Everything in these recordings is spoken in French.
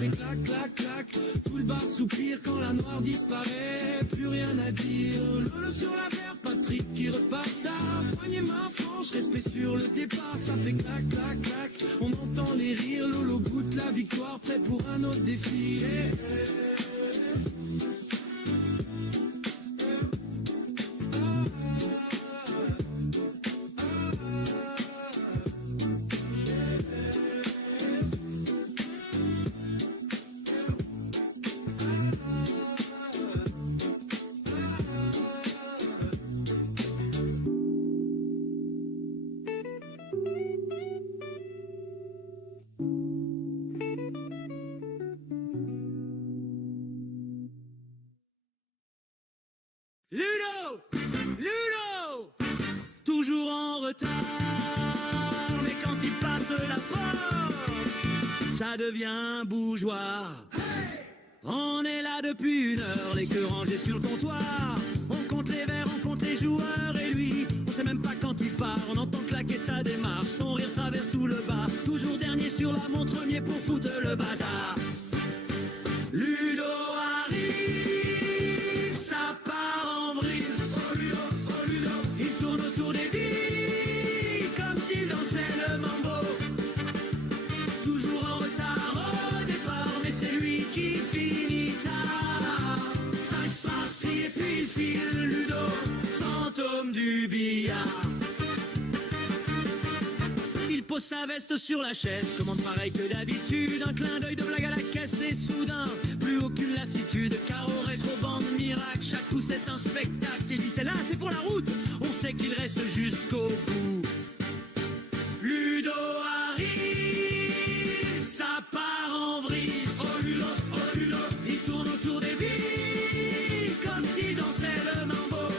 fait clac, clac, clac. Tout le bar soupire quand la noire disparaît. Plus rien à dire, Lolo sur la verre, Patrick qui repart tard. Poignée main franche, respect sur le départ. Ça fait clac, clac, clac. On entend les rires, Lolo goûte la victoire. Prêt pour un autre défi. Ludo! Ludo! Toujours en retard, mais quand il passe la porte, ça devient un bougeoir. On est là depuis une heure, les queues rangées sur le comptoir. On compte les verres, on compte les joueurs, et lui, on sait même pas quand il part. On entend claquer sa démarche, son rire traverse tout le bar. Toujours dernier sur la montre, premier pour foutre le bazar. Ludo arrive, ça part en vrille. Oh Ludo, oh Ludo. Il tourne autour des billes, comme s'il dansait le mambo. Toujours en retard au départ, mais c'est lui qui finit tard. 5 parties et puis il file, Ludo, fantôme du billard. Il pose sa veste sur la chaise, commande pareil que d'habitude. Un clin d'œil de blague à la caisse et soudain, plus aucune lassitude. Carreau, rétro, bande, miracle, chaque coup c'est un spectacle. Il dit c'est là, c'est pour la route, on sait qu'il reste jusqu'au bout. Ludo arrive, ça part en vrille. Oh Ludo, oh Ludo. Il tourne autour des billes, comme s'il dansait le mambo.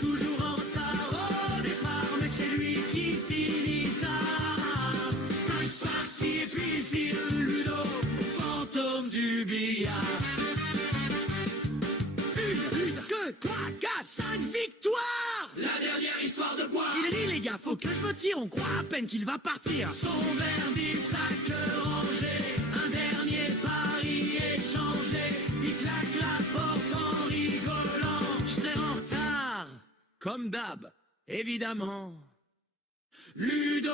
Toujours en retard au départ, mais c'est lui qui finit tard. 5 parties et puis il file, Ludo, fantôme du billard. 1, 2, 3, 4, 5 victoires. La dernière histoire de bois. Il est dit les gars, faut que je me tire, on croit à peine qu'il va partir. Son verre vide, sa queue rangée, un dernier pari échangé. Il claque la porte en rigolant. J'étais en retard, comme d'hab, évidemment. Ludo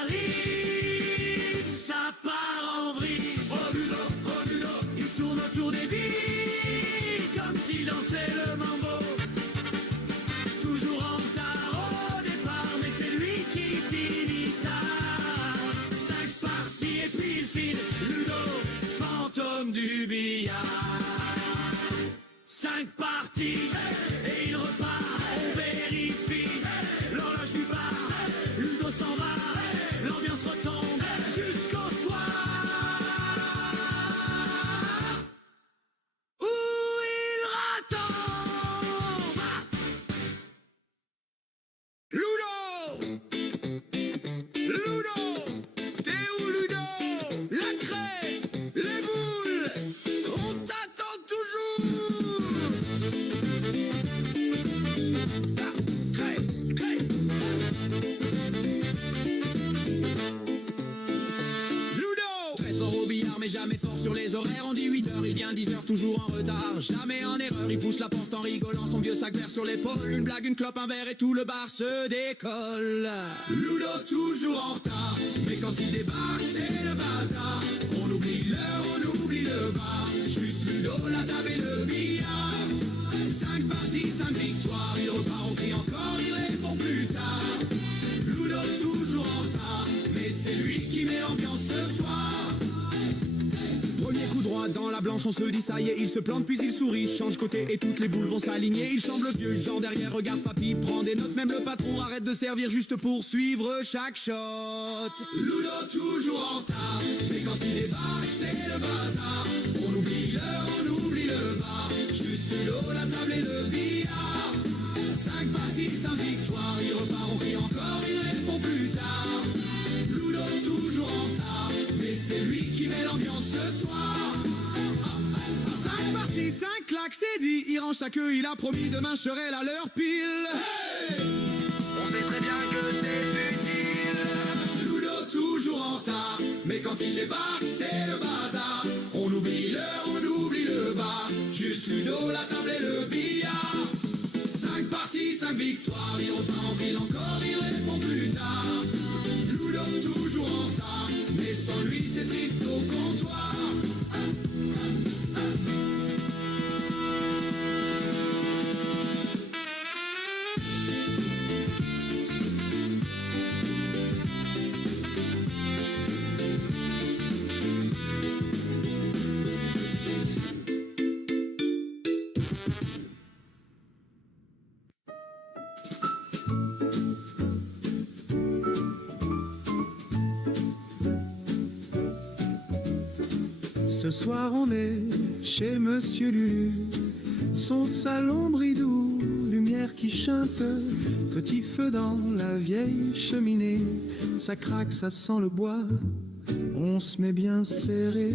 arrive, ça part en vrille. Oh Ludo, oh Ludo. Il tourne autour des billes, comme s'il dansait le mambo. Toujours en retard au départ, mais c'est lui qui finit tard. 5 parties et puis il file, Ludo, fantôme du billard. 5 parties, et il repart, on vérifie, l'horloge du bar, Ludo s'en va, l'ambiance retombe jusqu'au soir, où il retombe. Ludo! Ludo! T'es où Ludo? La craie, les boules, on t'attend toujours. Ah, craie, craie. Ludo! Très fort au billard mais jamais fort sur les horaires. On dit 8h, il vient 10h, toujours en retard. Jamais en erreur, il pousse la porte en rigolant. Son vieux sac vert sur l'épaule. Une blague, une clope, un verre et tout le bar se décolle. Ludo toujours en retard, mais quand il débarque c'est le bazar. On oublie l'heure, on oublie le bar. Juste Ludo, la table et le billard. 5 parties, 5 victoires. Il repart, on crie encore, il répond plus tard. Ludo toujours en retard, mais c'est lui qui met l'ambiance ce soir. Premier coup droit dans la blanche, on se dit ça y est, il se plante puis il sourit, change côté et toutes les boules vont s'aligner. Il chambre le vieux Jean derrière, regarde papy, prend des notes, même le patron arrête de servir juste pour suivre chaque shot. Ludo toujours en retard, mais quand il débarque c'est le bazar. On oublie l'heure, on oublie le bar, juste Ludo, la table et le billard. 5 parties, 5 victoires, il repart, on crie encore, il répond plus tard. Ludo toujours en retard, mais c'est lui qui met l'ambiance ce soir. 5 parties, 5 claques, c'est dit, il range sa queue, il a promis demain je serai là l'heure pile. Hey, on sait très bien que c'est futile. Ludo toujours en retard, mais quand il débarque c'est le bar. triste au comptoir. Ce soir on est chez Monsieur Lulu, son salon bridou, lumière qui chante, petit feu dans la vieille cheminée, ça craque, ça sent le bois, on se met bien serré.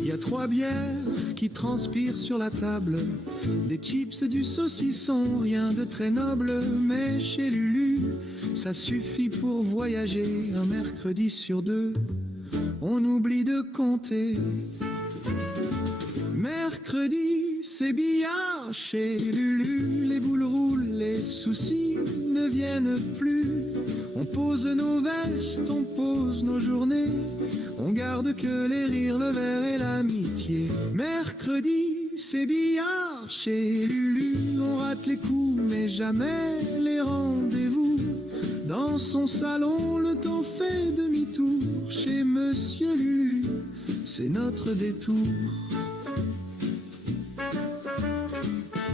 Il y a 3 bières qui transpirent sur la table, des chips, du saucisson, rien de très noble, mais chez Lulu, ça suffit pour voyager. Un mercredi sur 2, on oublie de compter. Mercredi, c'est billard chez Lulu, les boules roulent, les soucis ne viennent plus. On pose nos vestes, on pose nos journées, on garde que les rires, le verre et l'amitié. Mercredi, c'est billard chez Lulu, on rate les coups mais jamais les rendez-vous. Dans son salon, le temps fait demi-tour, chez Monsieur Lulu, c'est notre détour.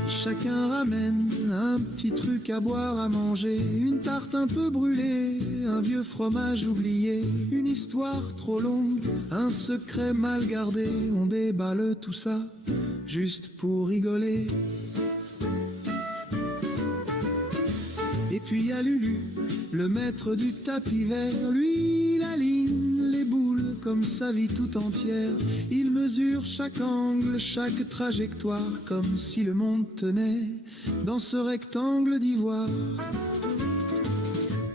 Chacun ramène un petit truc à boire, à manger, une tarte un peu brûlée, un vieux fromage oublié, une histoire trop longue, un secret mal gardé. On déballe tout ça, juste pour rigoler. Et puis à Lulu, le maître du tapis vert, lui, il aligne les boules comme sa vie tout entière. Il mesure chaque angle, chaque trajectoire, comme si le monde tenait dans ce rectangle d'ivoire.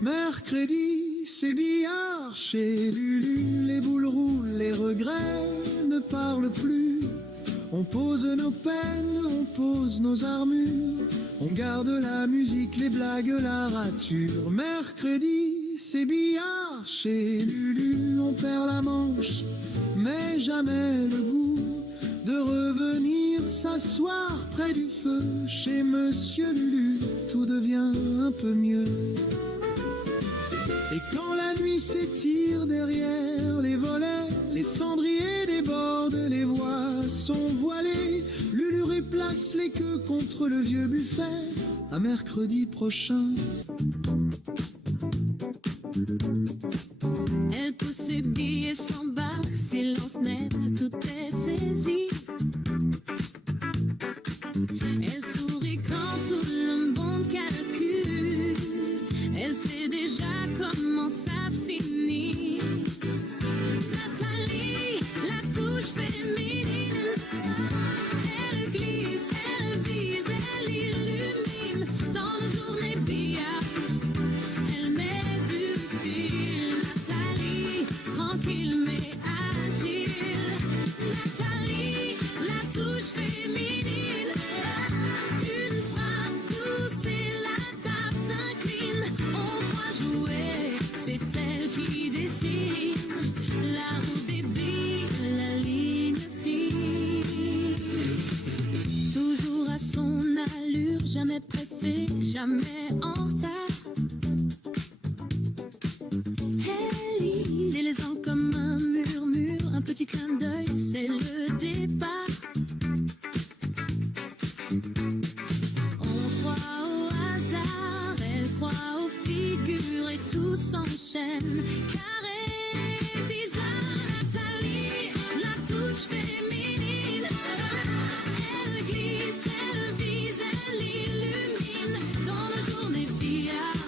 Mercredi, c'est billard chez Lulu, les boules roulent, les regrets ne parlent plus. On pose nos peines, on pose nos armures, on garde la musique, les blagues, la rature. Mercredi, c'est billard chez Lulu, on perd la manche, mais jamais le goût de revenir s'asseoir près du feu. Chez Monsieur Lulu, tout devient un peu mieux. Et quand la nuit s'étire derrière les volets, les cendriers débordent, les voix sont voilées, Lulu replace les queues contre le vieux buffet. À mercredi prochain. Elle pousse ses billets, s'embarque, silence net, tout est saisi. Elle sourit quand tout le monde calcule. Elle sait déjà comment ça finit. Nathalie, la touche féminine. Elle glisse, elle vise, elle illumine. Dans nos journées billard, elle met du style. Nathalie, tranquille mais agile. Nathalie, la touche féminine. Une frappe douce et la table s'incline. On croit jouer, c'est elle qui dessine. La roue des billes, la ligne fine. Toujours à son allure, jamais pressée, jamais en retard. Elle lit les ans comme un murmure, un petit clin d'œil, c'est le départ. On croit au hasard, elle croit aux figures et tout s'enchaîne. Carré, bizarre, Nathalie, la touche féminine. Elle glisse, elle vise, elle illumine. Dans nos journées billard,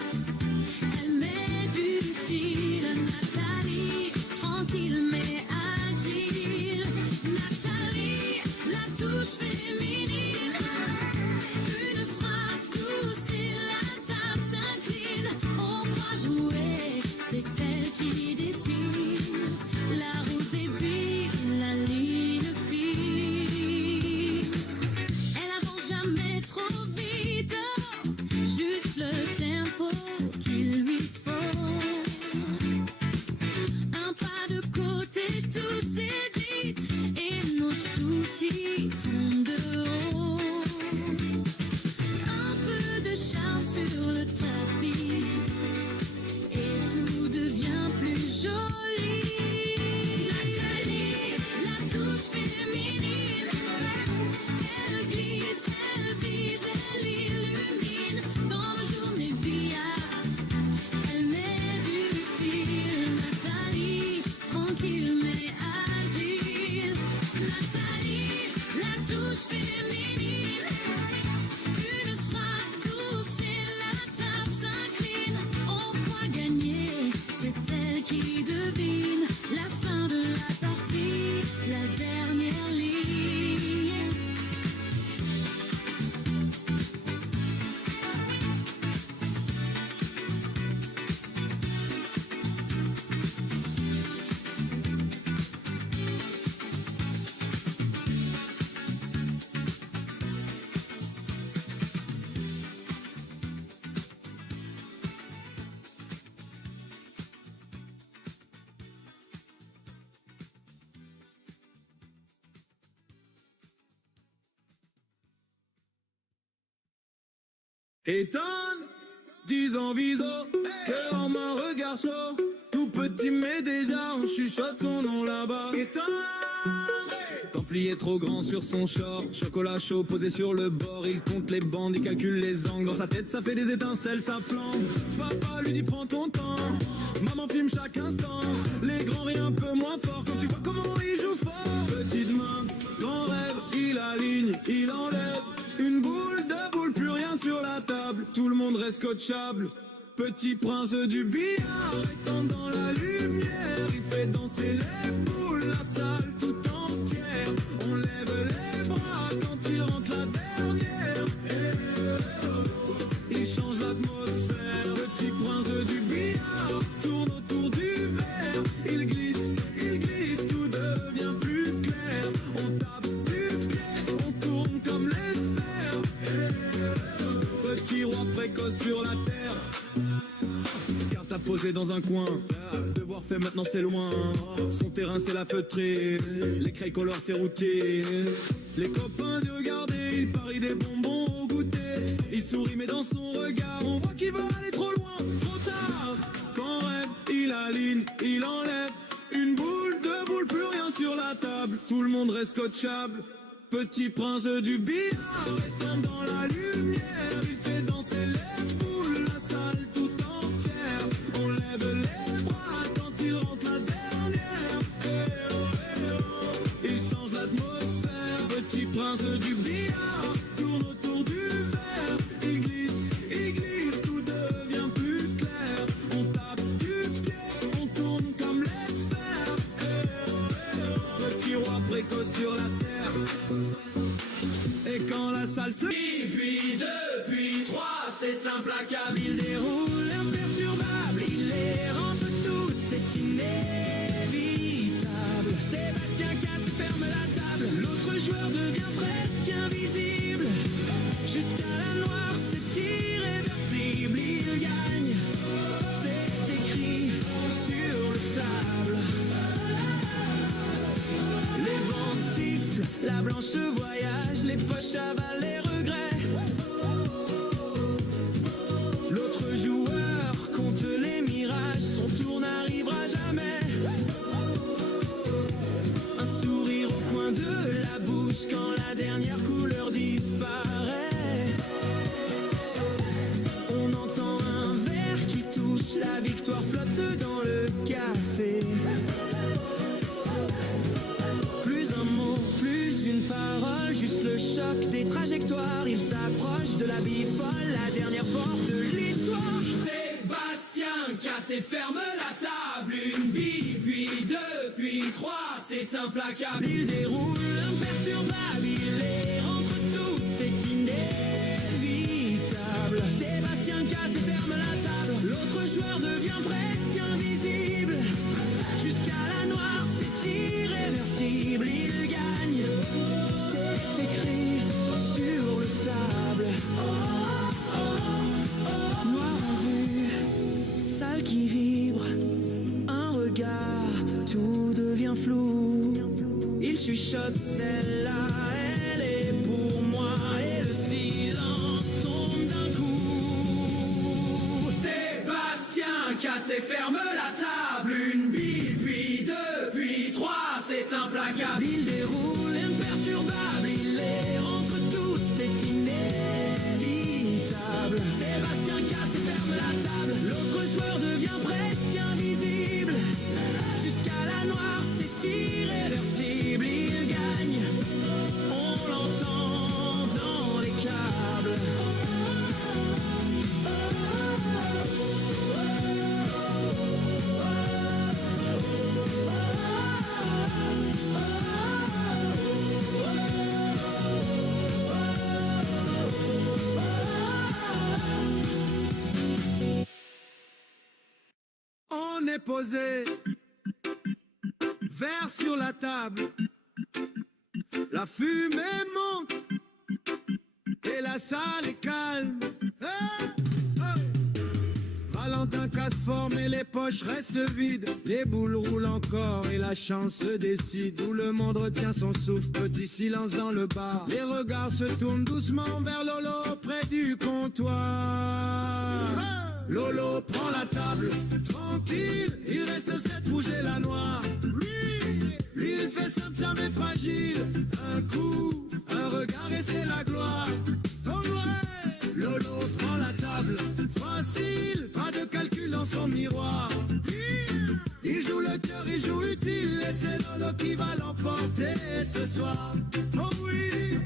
elle met du style. Nathalie, tranquille mais agile. Nathalie, la touche féminine. Une frappe douce et la table s'incline. On croit jouer, c'est elle qui le tapis et tout devient plus joli. Nathalie, la touche féminine, elle glisse, elle vise, elle illumine dans nos journées billards. Elle met du style. Nathalie, tranquille mais agile. Nathalie, la touche féminine. Une frappe douce et la table s'incline. On croit gagner, c'est elle qui devine la fin de la partie, la dernière ligne. Étonne, 10 ans viso, cœur en main, regard chaud. Tout petit mais déjà on chuchote son nom là-bas. Étonne, Pampli est trop grand sur son short. Chocolat chaud posé sur le bord. Il compte les bandes, il calcule les angles. Dans sa tête ça fait des étincelles, ça flambe. Papa lui dit prends ton temps. Maman filme chaque instant. Les grands rient un peu moins fort quand tu vois comment il joue fort. Petite main, grand rêve, il aligne, il enlève. Une boule de boule, plus rien sur la table. Tout le monde reste scotchable. Petit prince du billard étant dans la lumière. Il fait danser les boules, la salle tout entière. On lève les bras quand il rentre la dernière. Il change l'atmosphère. Petit prince du billard tourne autour du verre. Il glisse, tout devient plus clair. On tape du pied, on tourne comme les sphères. Petit roi précoce sur la terre. Carte à poser dans un coin. Devoir fait maintenant c'est loin. Son terrain c'est la feutrée. Les crayons color c'est routier. Les copains y regarder. Il parie des bonbons au goûter. Il sourit mais dans son regard on voit qu'il veut aller trop loin. Trop tard. Quand rêve il aligne, il enlève. Une boule, deux boules, plus rien sur la table. Tout le monde reste scotchable. Petit prince du billard étant dans la lumière. Il fait danser les boules, la salle tout entière. On lève les bras quand il rentre la dernière. Il change l'atmosphère. Petit prince du billard tourne autour du verre. Il glisse, tout devient plus clair. On tape du pied, on tourne comme les sphères. Petit roi précoce sur la terre. Et quand la salle se... Puis deux, puis trois, c'est implacable. Il déroule imperturbable, il les rentre toutes, c'est inévitable. Sébastien casse et ferme la table. L'autre joueur devient presque invisible. Jusqu'à la noire, c'est irréversible. Il gagne, c'est écrit sur le sable. Les bandes sifflent, la blanche voyage, les poches avalent les regrets. L'autre joueur compte les mirages, son tour n'arrivera jamais. Un sourire au coin de la bouche quand la dernière couleur disparaît. On entend un verre qui touche, la victoire flotte dans le café. Une parole, juste le choc des trajectoires. Il s'approche de la bifole, la dernière porte de l'histoire. Sébastien casse et ferme la table. Une bille, puis deux, puis trois, c'est implacable. Il déroule imperturbable, il les rentre toutes, c'est inévitable. Sébastien casse et ferme la table. L'autre joueur devient presque invisible. Jusqu'à la noire, c'est irréversible. Il gagne, c'est écrit sur le sable. Noir en vue, salle qui vibre. Un regard, tout devient flou. Il chuchote celle-là, elle est pour moi. Et le silence tombe d'un coup. cassé, ferme la table. Une bille, puis deux, puis trois, c'est implacable. Il déroule imperturbable, il les rentre toutes, c'est inévitable. Sébastien casse et ferme la table. L'autre joueur devient presque invisible. Jusqu'à la noire, c'est irréversible. Il gagne, on l'entend dans les câbles. On est posé, verre sur la table, la fumée monte et la salle est calme. Valentin casse forme et les poches restent vides. Les boules roulent encore et la chance se décide. Où le monde retient son souffle, petit silence dans le bar. Les regards se tournent doucement vers Lolo près du comptoir. Lolo prend la table, tranquille, il reste 7 rouges et la noire. Lui, il fait simple, jamais fragile. Un coup, un regard et c'est la gloire. Oh ouais. Lolo prend la table, facile, pas de calcul dans son miroir. Il joue le cœur, il joue utile, et c'est Lolo qui va l'emporter ce soir. Oh oui.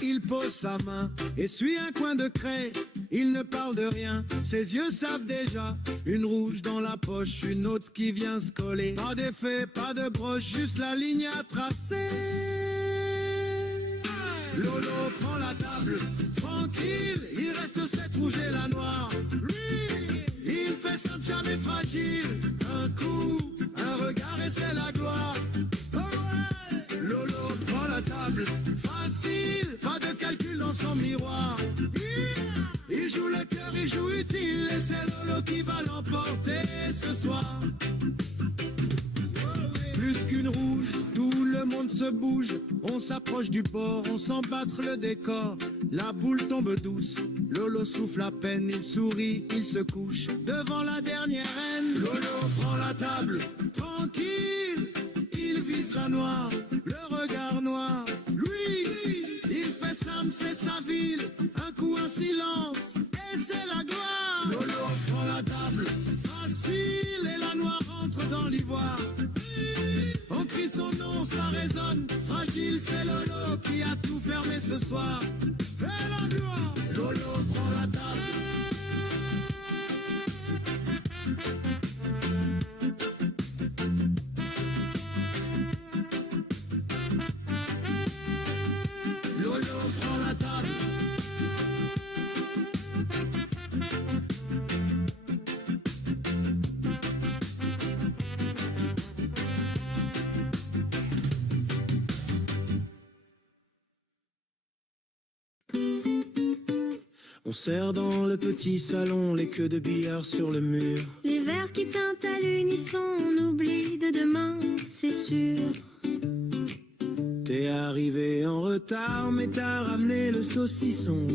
Il pose sa main, essuie un coin de craie. Il ne parle de rien, ses yeux savent déjà. Une rouge dans la poche, une autre qui vient se coller. Pas d'effet, pas de broche, juste la ligne à tracer. Lolo prend la table, tranquille, il reste 7 rouges et la noire. Lui, il fait simple, jamais fragile. Un coup, un regard et c'est la gloire. Oh ouais. Lolo prend la table, facile, pas de calcul dans son miroir. Il joue le cœur, il joue utile, et c'est Lolo qui va l'emporter ce soir. Plus qu'une rouge, tout le monde se bouge. On s'approche du bord, on sent battre le décor. La boule tombe douce, Lolo souffle à peine, il sourit, il se couche. Devant la dernière reine, Lolo prend la table, tranquille, il vise la noire, le regard noir. Lui, il fait simple, c'est sa ville, un coup un silence, et c'est la gloire. Lolo prend la table, facile, et la noire rentre dans l'ivoire. On crie son nom, ça résonne, fragile, c'est Lolo qui a tout fermé ce soir. Et la gloire. Lolo prend la table. Lolo prend la table. On serre dans le petit salon les queues de billard sur le mur. Les verres qui teintent à l'unisson, on oublie de demain, c'est sûr. T'es arrivé en retard, mais t'as ramené le saucisson.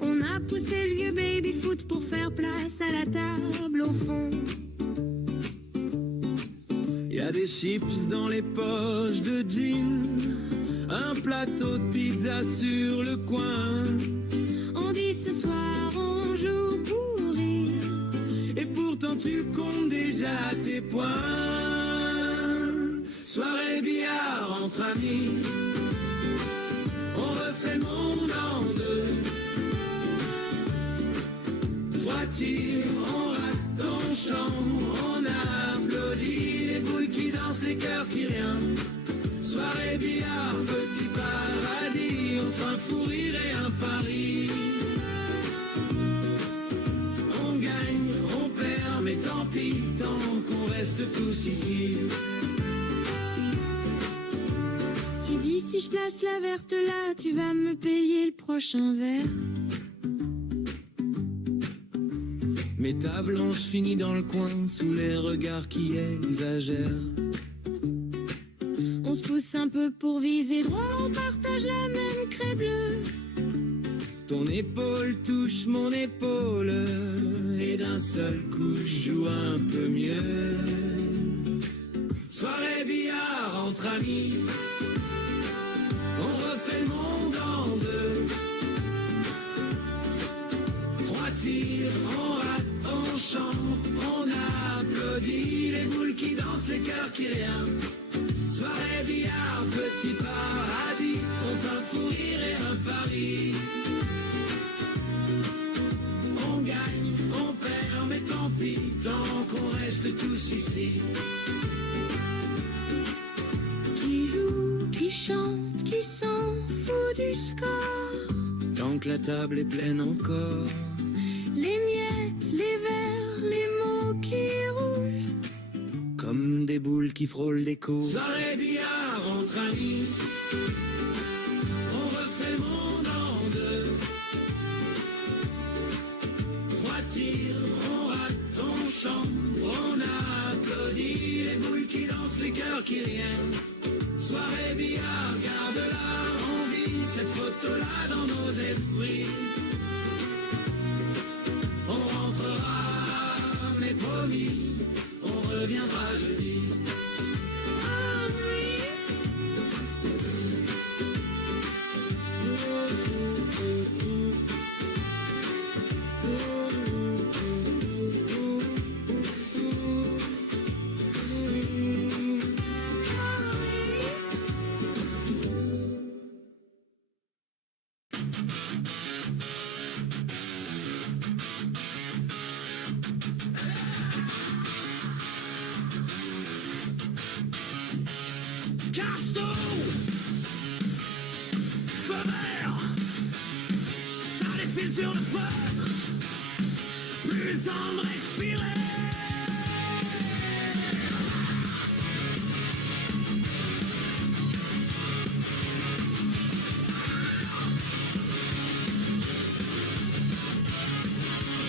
On a poussé le vieux baby-foot pour faire place à la table au fond. Y a des chips dans les poches de jeans, un plateau de pizza sur le coin. On dit ce soir on joue pour rire, Et pourtant tu comptes déjà tes points. Soirée billard entre amis, on refait le monde en deux. 3 tirs, on rate, on chante, on applaudit. Les boules qui dansent, les cœurs qui rien. Soirée billard, petit paradis, entre un fou rire et un pari. On gagne, on perd, mais tant pis, tant qu'on reste tous ici. Tu dis si je place la verte là, tu vas me payer le prochain verre. Mais ta blanche finit dans le coin, sous les regards qui exagèrent. On se pousse un peu pour viser droit, on partage la même craie bleue. Ton épaule touche mon épaule, et d'un seul coup je joue un peu mieux. Soirée billard entre amis, on refait le monde en deux. 3 tirs, on rate, on chante, on applaudit. Les boules qui dansent, les cœurs qui rien. Soirée billard, petit paradis, contre un fou rire et un pari. On gagne, on perd, mais tant pis, tant qu'on reste tous ici. Qui joue, qui chante, qui s'en fout du score. Tant que la table est pleine encore. Les miettes, les verres, les mots qui roulent. Comme des boules qui frôlent des coups. Soirée billard entre amis, on refait le monde en deux. 3 tirs, on rate, on chante, on applaudit. Les boules qui dansent, les cœurs qui rien. Soirée billard, garde-la en vie, cette photo-là dans nos esprits. On rentrera, mais promis, on reviendra jeudi. Casto, feu vert, ça défile sur le feutre, plus le temps de respirer.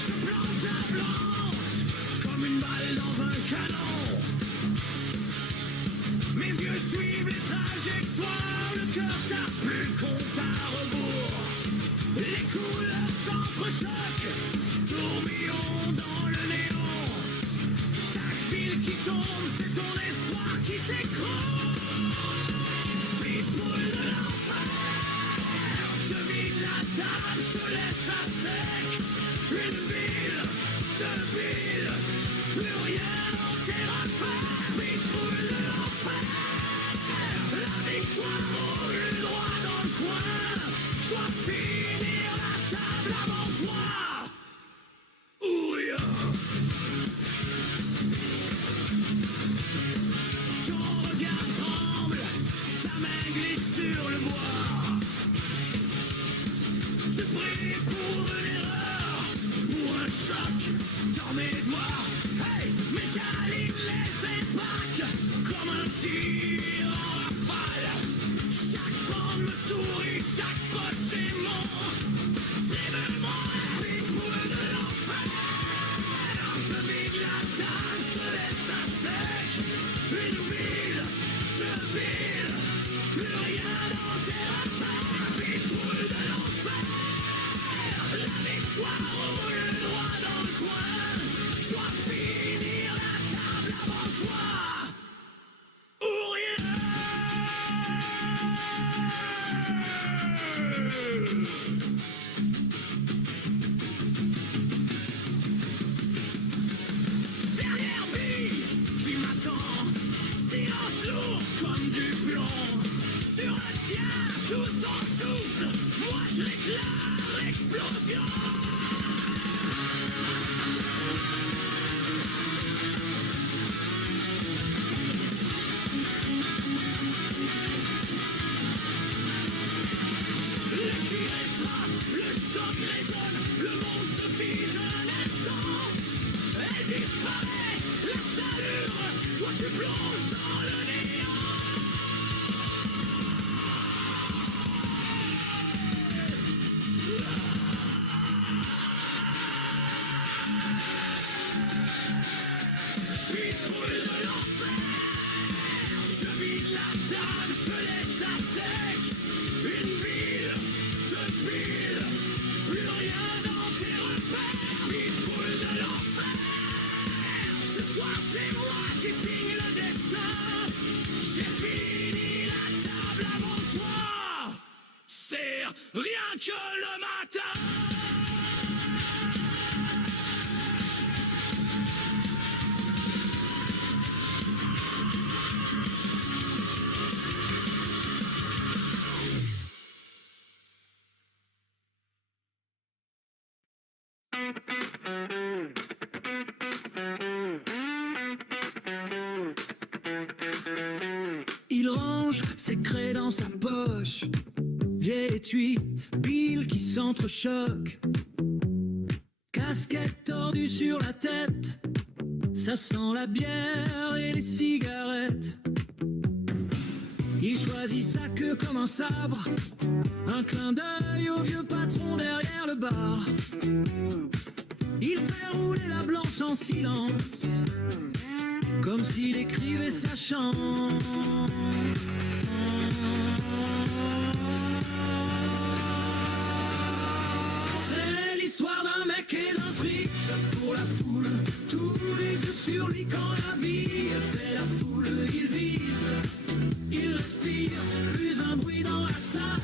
Je plante la blanche comme une balle dans un canon. Mes yeux suivent les trajectoires, le cœur tape plus le compte à rebours. Les couleurs s'entrechoquent, tourbillon dans le néon. Chaque pile qui tombe, c'est ton espoir qui s'écroule. Speedball de l'enfer, je vide la table, je te laisse à sec. Une bile, 2 billes, plus rien dans tes repères. Speedball de l'enfer, la victoire roule droit dans le coin. Je dois finir la table avant toi. Ou rien. Ton regard tremble, ta main glisse sur le bois. Tu pries pour une erreur, pour un choc dans mes doigts. Hey, mais j'aligne les épaques comme un tir en rafale. Chaque bande me sourit, chaque poche est mon moi, speedball de l'enfer. Je vide la table, je te laisse à sec. Une bille, 2 billes, plus rien dans tes repères. Speedball de l'enfer, la victoire roule droit dans le coin. Je dois finir la table avant toi. Ou rien. Derrière bille qui m'attend, silence lourd comme du plomb. Tu retiens tout ton souffle, moi je déclare l'explosion. range ses craies dans sa poche. Vieil étui, pile qui s'entrechoque. Casquette tordue sur la tête, ça sent la bière et les cigarettes. Il choisit sa queue comme un sabre, un clin d'œil au vieux patron derrière le bar. Il fait rouler la blanche en silence, comme s'il écrivait sa chance. C'est l'histoire d'un mec et d'un fric, shot pour la foule, tous les yeux sur lui quand la bille fait la foule. Il vise, il respire, plus un bruit dans la salle,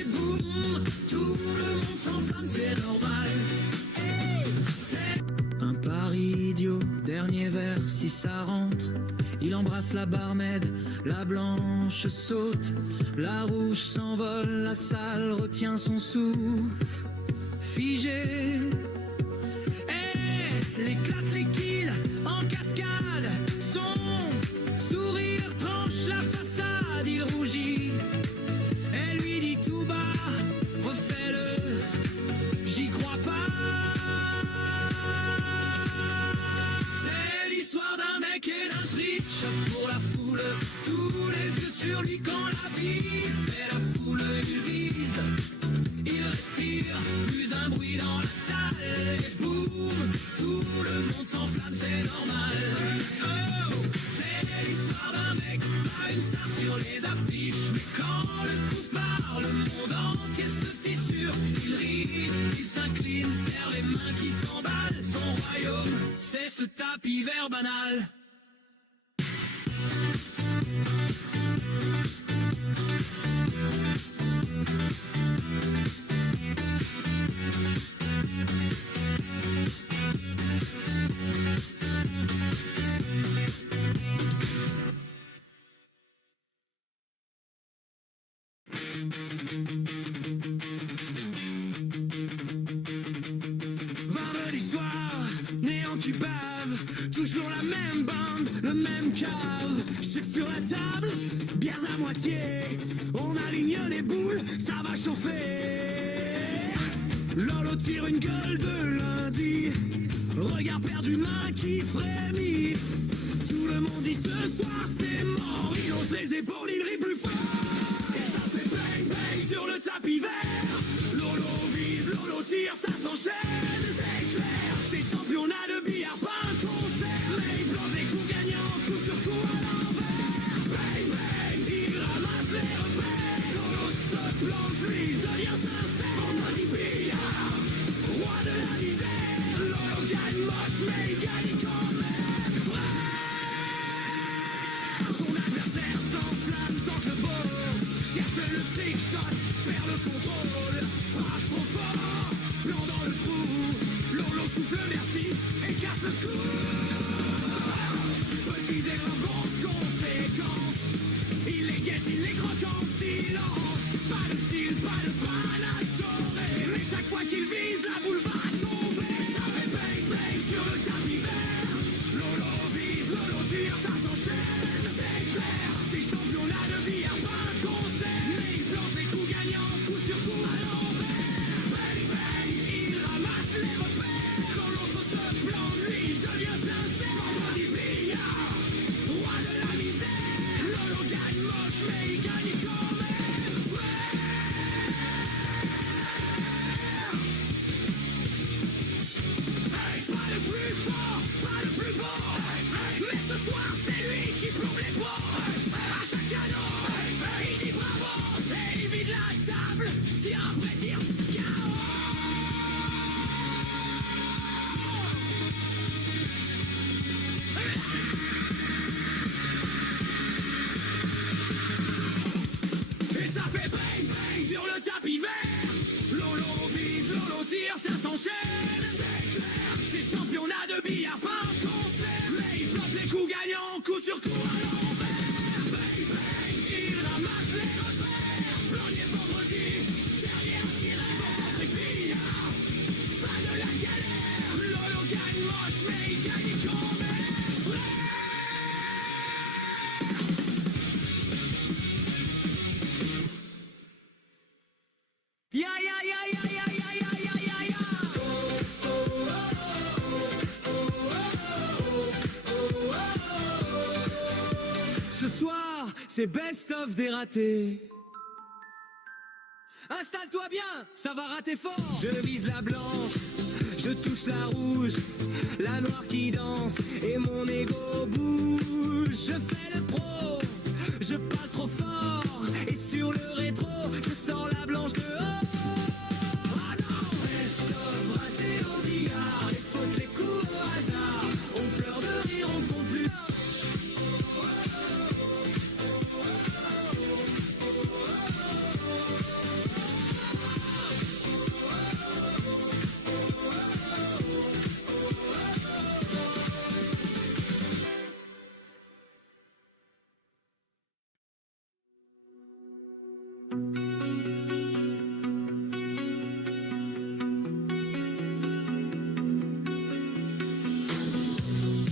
et boum, tout le monde s'enflamme, c'est normal. C'est un pari idiot, dernier verre si ça rentre. Il embrasse la barmaid, la blanche saute, la rouge s'envole, la salle retient son souffle, figé. Et l'éclate les kills en cascade, son sourire tranche la façade, il rougit. Elle lui dit tout bas, refais-le, j'y crois pas. C'est l'histoire d'un mec et d'un trip, shot pour la foule, tous les yeux sur lui quand la bille fait la foule. Il vise, il respire, plus un bruit dans la salle, et boum, tout le monde s'enflamme, c'est normal. Oh, c'est l'histoire d'un mec, pas une star sur les affiches, mais quand le coup part, le monde entier se fissure. Il rit, il s'incline, serre les mains qui s'emballent. Son royaume, c'est ce tapis vert banal. Vendredi soir, néant qui bave, toujours la même bande, le même cave. Chic sur la table, bières à moitié, on aligne les boules, ça va chauffer. Lolo tire une gueule de lundi, regard perdu, main qui frémit. Tout le monde dit ce soir c'est mort, il hausse les épaules, il rit plus fort. Et ça fait bang bang sur le tapis vert. Lolo vise, Lolo tire, ça s'enchaîne, c'est clair. C'est championnat de billard, pas un concert. Mais il plante les coups gagnants, coup sur coup à l'envers. Bang bang, il ramasse les repères. Lolo se plante, lui devient sincère. Vendredi billard, roi de la misère. Lolo gagne moche, mais il gagne quand même vrai. Son adversaire s'enflamme tant que le beau cherche le trick shot, perd le contrôle, frappe trop fort, blanc dans le trou. Lolo souffle merci et casse le cou. Petits erreurs, grosses conséquences, il les guette, il les croque en silence. Pas de style, pas de panache doré, mais chaque fois qu'il vise, la boule va tomber. Ça fait bang bang sur le tapis vert. Lolo vise, Lolo tire, ça s'enchaîne, c'est clair. C'est championnat de billard, pas un concert. Mais il plante les coups gagnants, coup sur coup à l'envers. Bang bang, il ramasse les repères. Quand l'autre se plante, lui il devient sincère. Vendredi billard, roi de la misère. Lolo gagne moche, mais il gagne quand même vrai. Hey, pas le plus fort, pas le plus beau, mais ce soir c'est lui qui plombe les pots. À chaque cadeau, il dit bravo, et il vide la table, tir après tir, KO. Et ça fait bang bang sur le tapis vert. Lolo vise, Lolo tire, ça s'enchaîne, c'est clair. C'est championnat de billard, pas un concert. Mais il plante les coups gagnants, coup sur coup à l'envers. Bang bang, il ramasse les repères. Premier vendredi, dernière chirée. Vendredi billard, fin de la galère. Lolo gagne moche, mais il gagne quand même vrai. c'est best of des ratés. Installe-toi bien, ça va rater fort. Je vise la blanche, je touche la rouge, la noire qui danse et mon ego bouge. Je fais le pro, je parle trop fort et sur le rétro, je sors la blanche dehors. Ah non, best of raté au billard, les fautes, les coups au hasard, on pleure de rire, on compte plus.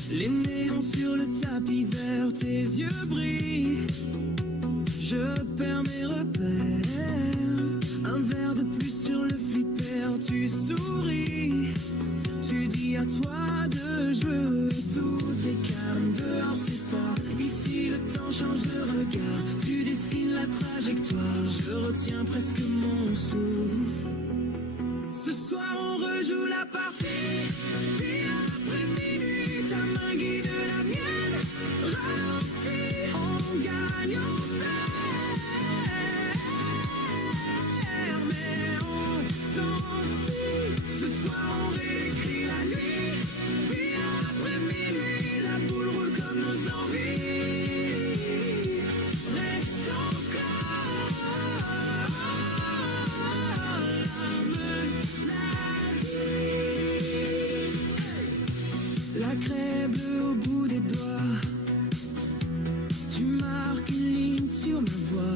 Les néons sur le tapis vert, tes yeux brillent. Je perds mes repères. Un verre de plus sur le flipper, tu souris. Tu dis à toi de jouer, tout est calme. Dehors c'est tard, ici le temps change de regard. Tu dessines la trajectoire, je retiens presque mon souffle. Ce soir on rejoue la partie, puis après minuit, ta main guide la mienne. Ralentis, on gagne, on perd, mais on s'enfuit. Ce soir on réécrit la nuit, puis après minuit, la boule roule comme nos envies. Reste encore la craie bleue au bout des doigts, tu marques une ligne sur ma voix.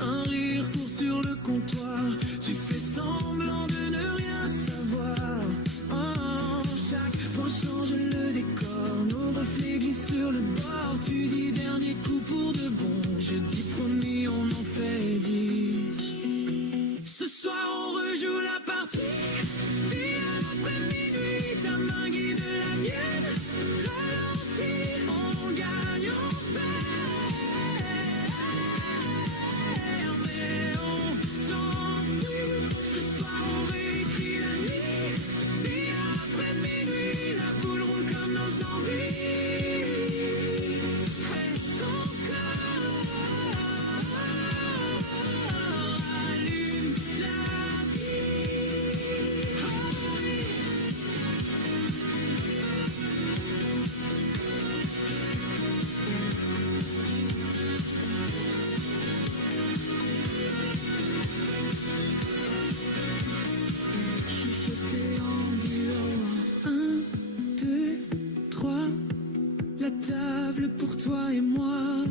Un rire court sur le comptoir, tu fais semblant de ne rien savoir. Oh, chaque point change le décor, nos reflets glissent sur le bord. Tu dis dernier coup pour de bon, je dis promis on en fait 10. Ce soir on rejoue la partie, puis après minuit, ta main guide la mienne. Ralentis, on gagne, on perd, mais on s'enfuit. Ce soir on réécrit la nuit, puis après minuit, la boule roule comme nos envies. Reste encore, allume la vie. Oh oui. Chuchoter en duo. 1, 2, 3. La table pour toi et moi.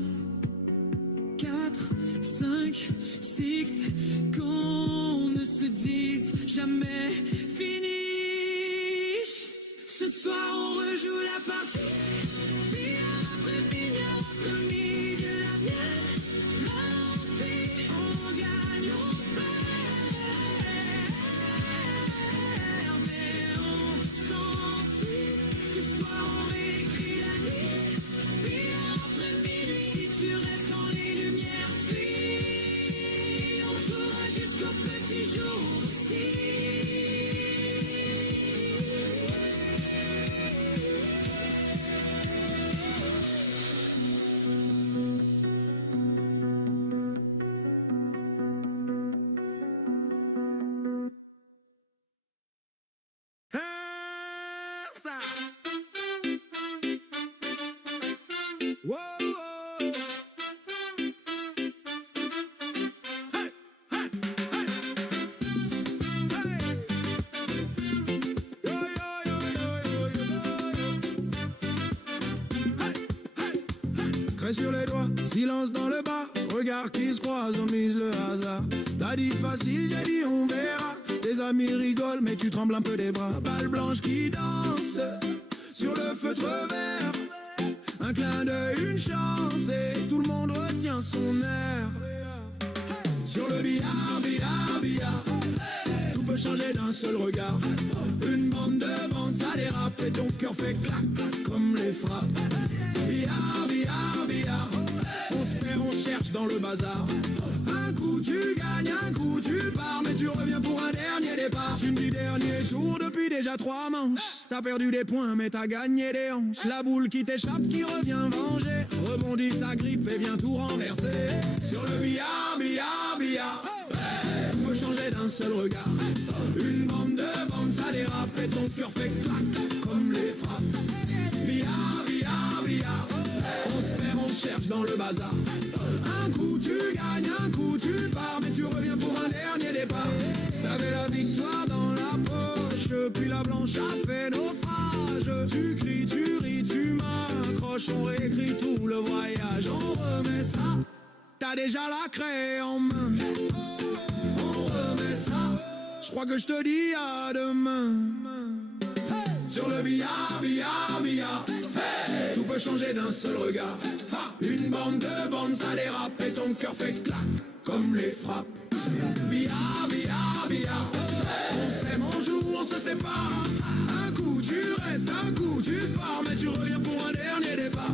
4, 5, 6. Qu'on ne se dise jamais finish. Ce soir on rejoue la partie, puis après midi de la mienne. Ralentis, on gagne, on perd, mais on s'enfuit. Ce soir on réécrit la nuit, puis après minuit. Si tu restes quand les lumières fuient, on jouera jusqu'au petit jour aussi. Ça. Wow, wow. Hey, hey, hey. Hey. Yo, yo, yo, yo, yo, yo. Hey, hey, hey. Craie sur les doigts, silence dans le bar. Regards qui se croisent, on mise le hasard. T'as dit facile, j'ai dit on verra. Tes amis rigolent, mais tu trembles un peu des bras. Balle blanche qui danse sur le feutre vert. Un clin d'œil, une chance, et tout le monde retient son air. Sur le billard, billard, billard, tout peut changer d'un seul regard. Une bande de bandes, ça dérape, et ton cœur fait clac, clac comme les frappes. Billard, billard, billard, On se perd, on cherche dans le bazar. Un coup tu gagnes, un coup tu pars, mais tu reviens pour un dernier départ. Tu me dis dernier tour depuis déjà 3 manches. T'as perdu des points mais t'as gagné des hanches. La boule qui t'échappe qui revient venger, rebondit sa grippe et vient tout renverser. Sur le billard, billard, billard, tout peut changer d'un seul regard. Une bande de bandes, ça dérape et ton cœur fait clac comme les frappes. Billard, billard, billard, on se perd, on cherche dans le bazar. Un coup tu gagnes, un coup tu pars, mais tu reviens pour un dernier départ. T'avais la victoire dans la poche, puis la blanche a fait naufrage. Tu cries, tu ris, tu m'accroches, on réécrit tout le voyage. On remet ça, t'as déjà la craie en main. On remet ça, je crois que je te dis à demain. Sur le billard, billard, billard, hey, tout peut changer d'un seul regard. Ha, une bande de bandes, ça dérape et ton cœur fait clac comme les frappes. Billard, billard, billard, hey, on s'aime, on joue, on se sépare. Un coup tu restes, un coup tu pars, mais tu reviens pour un dernier départ.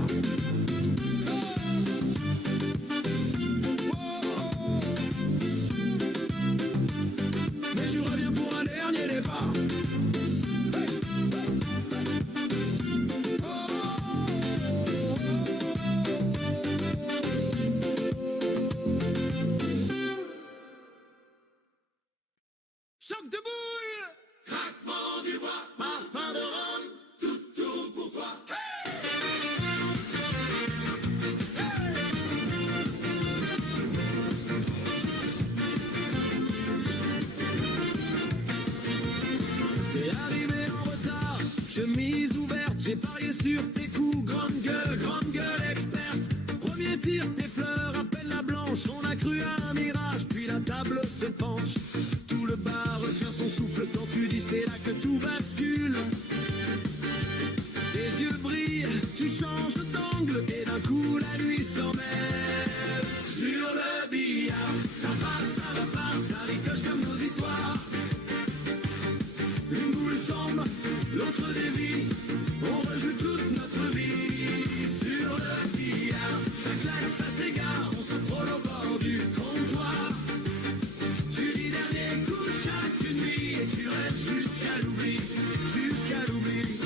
Mais tu reviens pour un dernier départ. Choc de boule, craquement du bois, parfum de rhum, tout tourne pour toi. T'es arrivé en retard, chemise ouverte, j'ai parié sur tes coups, grande gueule experte. Premier tir, tes fleurs, à peine la blanche, on a cru à un mirage, puis la table se penche. Tout le bar retient son souffle quand tu dis c'est là que tout bascule. Tes yeux brillent, tu changes d'angle et d'un coup la nuit s'en mêle. Sur le billard, ça passe, ça repart, ça ricoche comme nos histoires. Une boule tombe, l'autre dévie, on rejoue toute notre vie. Sur le billard, ça claque, ça s'égare, on se frôle au bord du comptoir. Tu dis dernier coup chaque nuit et tu restes jusqu'à l'oubli, jusqu'à l'oubli.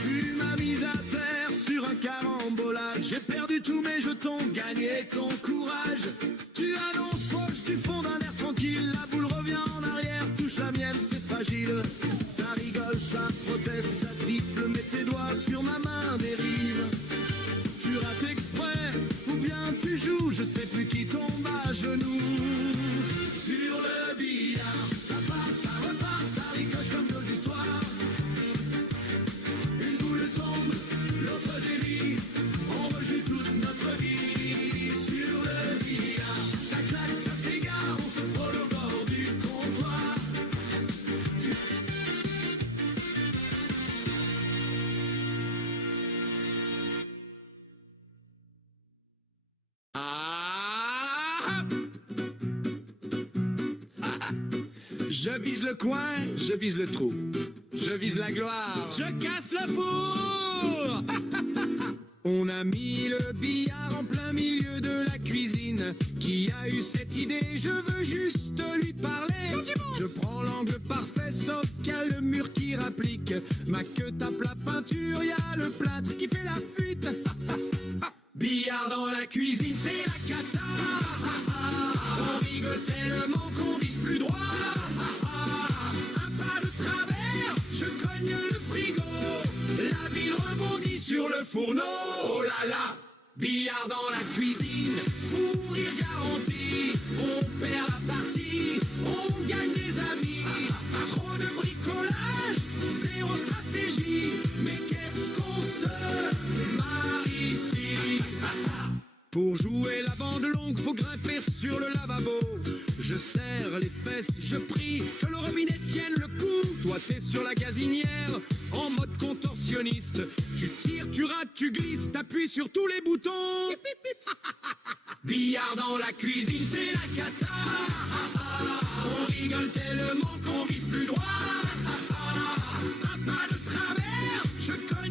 Tu m'as mise à terre sur un carambolage, j'ai perdu tous mes jetons, gagné ton courage. Tu annonces proche du fond d'un air tranquille, la boule revient en arrière, touche la mienne, c'est fragile. Ça rigole, ça proteste, ça siffle, mets tes doigts sur ma main dérive. Tu rates exprès, ou bien tu joues, je sais plus qui tombe à genoux. Sur le billard, ça passe, ça repart, ça ricoche comme nos histoires. Une boule tombe, l'autre dévie, on rejoue toute notre vie. Sur le billard, ça claque, ça s'égare, on se frôle au bord du comptoir. Je vise le coin, je vise le trou. Je vise la gloire, je casse le four. On a mis le billard en plein milieu de la cuisine. Qui a eu cette idée? Je veux juste lui parler. Je prends l'angle parfait, sauf qu'il y a le mur qui rapplique. Ma queue tape la peinture, y a le plâtre qui fait la fuite. Billard dans la cuisine, c'est la cata. On rigole tellement qu'on vise plus droit. Un pas de travers, je cogne le frigo. La bile rebondit sur le fourneau. Oh là là, billard dans la cuisine, fou rire garanti. On perd la partie, on gagne des amis. Trop de bricolage, zéro stratégie. Mais qu'est-ce qu'on se marre ici? Pour jouer la bande longue, faut grimper sur le lavabo. Je serre les fesses, je prie que le robinet tienne le coup. Toi t'es sur la gazinière, en mode contorsionniste. Tu tires, tu rates, tu glisses, t'appuies sur tous les boutons. Billard dans la cuisine, c'est la cata. On rigole tellement qu'on vise plus droit. Un pas de travers, je cogne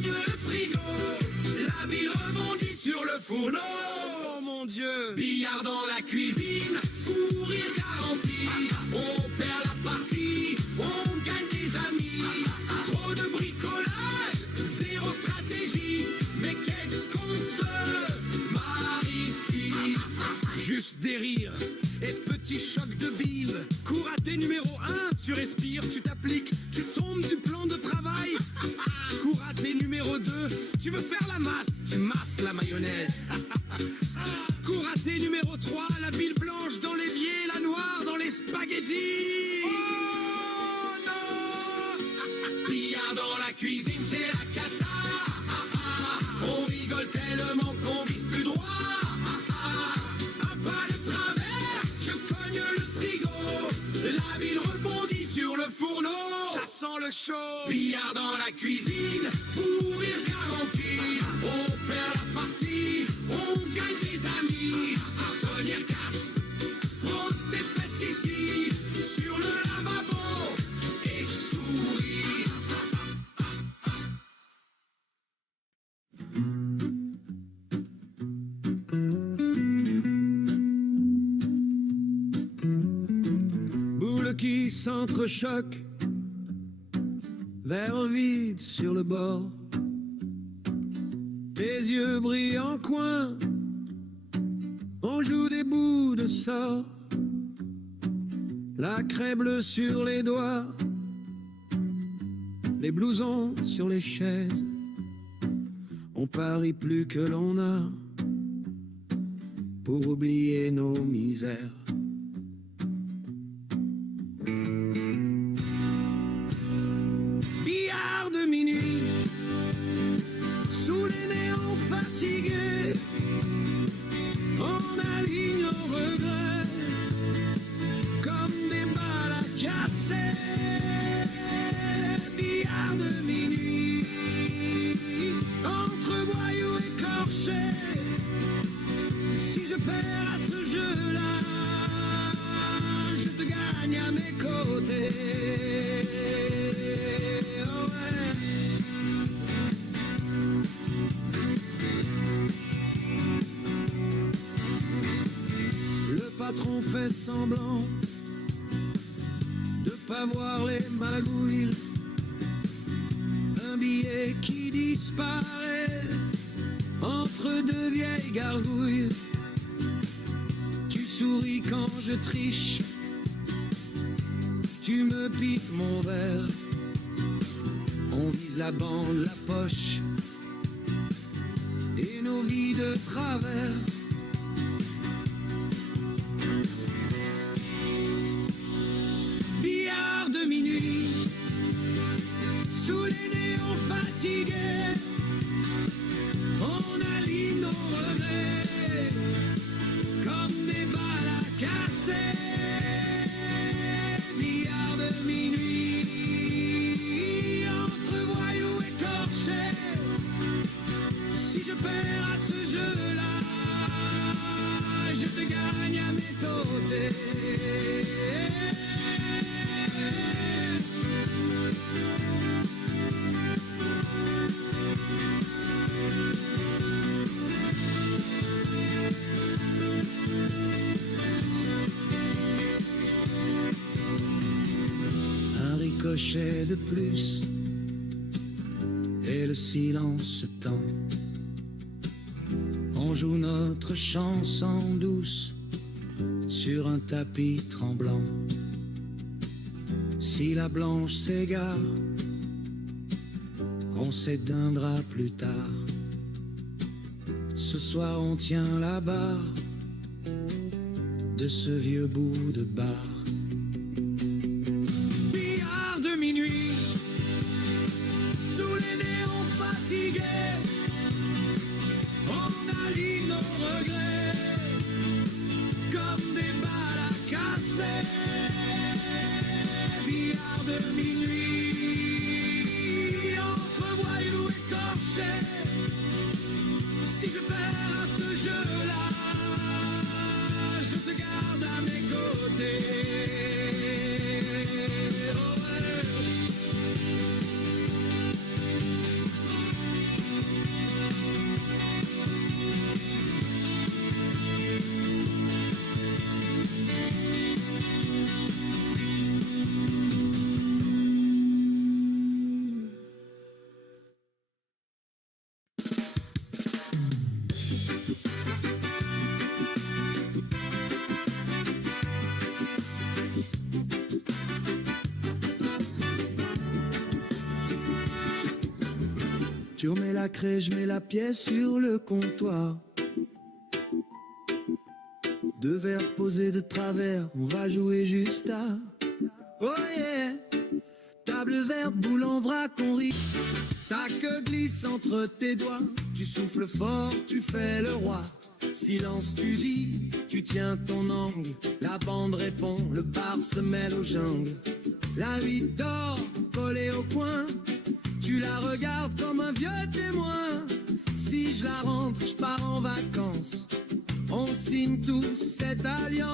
T'es numéro 1, tu respires, tu t'appliques, tu tombes du plan de travail. Cours raté numéro 2, tu veux faire la masse, tu masses la mayonnaise. Cours raté numéro 3, la bile blanche dans l'évier, la noire dans les spaghettis. Oh non. Billard dans la cuisine, c'est la cata. On rigole tellement qu'on vise plus droit. Un pas de travers, je cogne le frigo. La bile rebondit sur le fourneau. Ça sent le chaud. Billard dans la cuisine, fou rire garanti. On perd la partie, on gagne des amis. Tonnière casse, pose tes fesses ici. Sur le lavabo et souris. Boules qui s'entrechoquent, verre vide sur le bord. Tes yeux brillent en coin, on joue des bouts de sort. La craie bleue sur les doigts, les blousons sur les chaises. On parie plus que l'on a pour oublier nos misères. Billard de minuit, sous les néons fatigués, on aligne nos regrets comme des balles à casser. Billard de minuit, entre voyous écorchés. Si je perds à ce jeu-là, je te gagne à mes côtés. Oh ouais. Le patron fait semblant de pas voir les magouilles. Un billet qui disparaît entre deux vieilles gargouilles. Tu souris quand je triche, tu me piques mon verre. On vise la bande, la poche et nos vies de travers. Billard de minuit, sous les néons fatigués, on aligne nos regrets comme des balles à casser. Billard de minuit, entre voyous écorchés. Si je perds à ce jeu-là, je te gagne à mes côtés. Un ricochet de plus et le silence se tend. On joue notre chanson douce sur un tapis tremblant. Si la blanche s'égare, on s'éteindra plus tard. Ce soir on tient la barre de ce vieux bout de bar. Billard de minuit, sous les néons fatigués, on aligne nos regrets comme des balles à casser. Billard de minuit, entre voyous écorchés. Si je perds à ce jeu-là, je te garde à mes côtés. Oh ouais. Tu remets la craie, je mets la pièce sur le comptoir. Deux verres posés de travers, on va jouer juste à... Oh yeah. Table verte, boule en vrac, on rit. Ta queue glisse entre tes doigts. Tu souffles fort, tu fais le roi. Silence, tu dis, tu tiens ton angle. La bande répond, le bar se mêle aux jungles. La vie dort, collée au coin. Tu la regardes comme un vieux témoin. Si je la rentre, je pars en vacances. On signe tous cette alliance.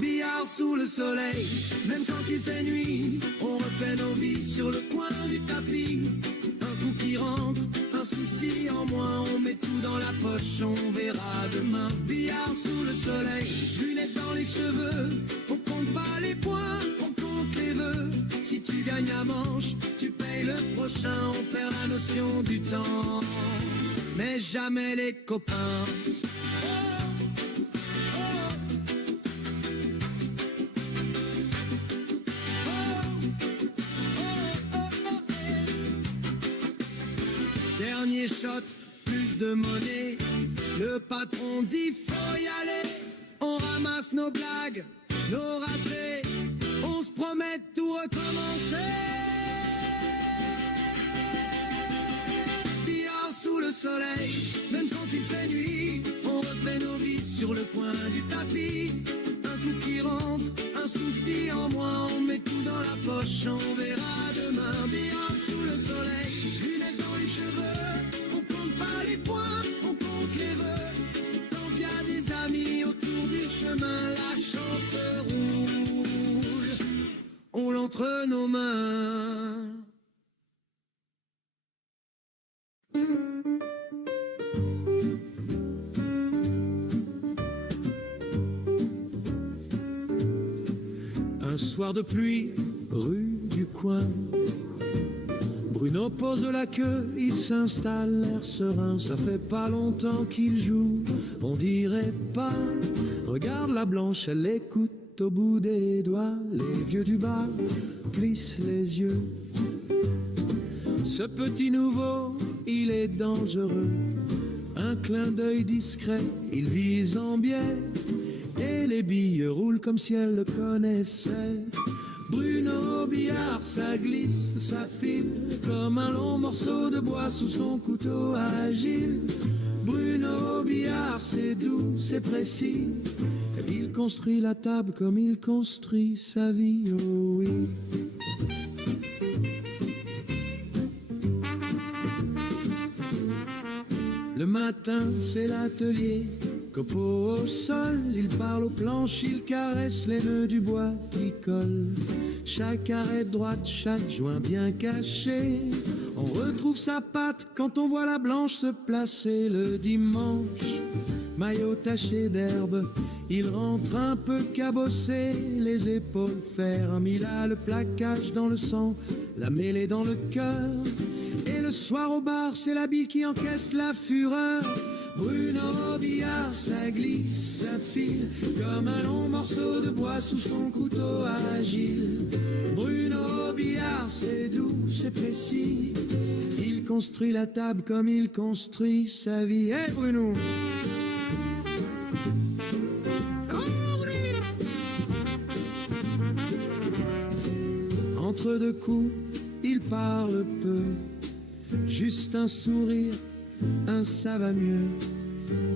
Billard sous le soleil, même quand il fait nuit. On refait nos vies sur le coin du tapis. Un coup qui rentre, un souci en moins. On met tout dans la poche, on verra demain. Billard sous le soleil, lunettes dans les cheveux. On compte pas les points, on compte les vœux. Si tu gagnes la manche, tu payes le prochain. On perd la notion du temps, mais jamais les copains. Dernier shot, plus de monnaie. Le patron dit faut y aller. On ramasse nos blagues, nos ratés. On se promet de tout recommencer. Billard sous le soleil, même quand il fait nuit. On refait nos vies sur le coin du tapis. Un coup qui rentre, un souci en moins. On met tout dans la poche, on verra demain. Billard sous le soleil, lunettes dans les cheveux. On compte pas les points, on compte les vœux. Tant qu'il y a des amis autour du chemin, la chance roule. On l'entre nos mains. Un soir de pluie, rue du coin. Bruno pose la queue, il s'installe, l'air serein. Ça fait pas longtemps qu'il joue, on dirait pas. Regarde la blanche, elle écoute au bout des doigts. Les vieux du bar plissent les yeux. Ce petit nouveau, il est dangereux. Un clin d'œil discret, il vise en biais. Et les billes roulent comme si elle le connaissait. Bruno Billard, ça glisse, ça file comme un long morceau de bois sous son couteau agile. Bruno Billard, c'est doux, c'est précis. Il construit la table comme il construit sa vie, oh oui. Le matin, c'est l'atelier. Copeau au sol, il parle aux planches, il caresse les nœuds du bois qui collent. Chaque arête droite, chaque joint bien caché. On retrouve sa patte quand on voit la blanche se placer le dimanche. Maillot taché d'herbe, il rentre un peu cabossé, les épaules fermes, il a le plaquage dans le sang, la mêlée dans le cœur. Et le soir au bar, c'est la bille qui encaisse la fureur. Bruno Billard, ça glisse, ça file comme un long morceau de bois sous son couteau agile. Bruno Billard, c'est doux, c'est précis. Il construit la table comme il construit sa vie. Hé Bruno! Entre deux coups, il parle peu. Juste un sourire, un ça va mieux.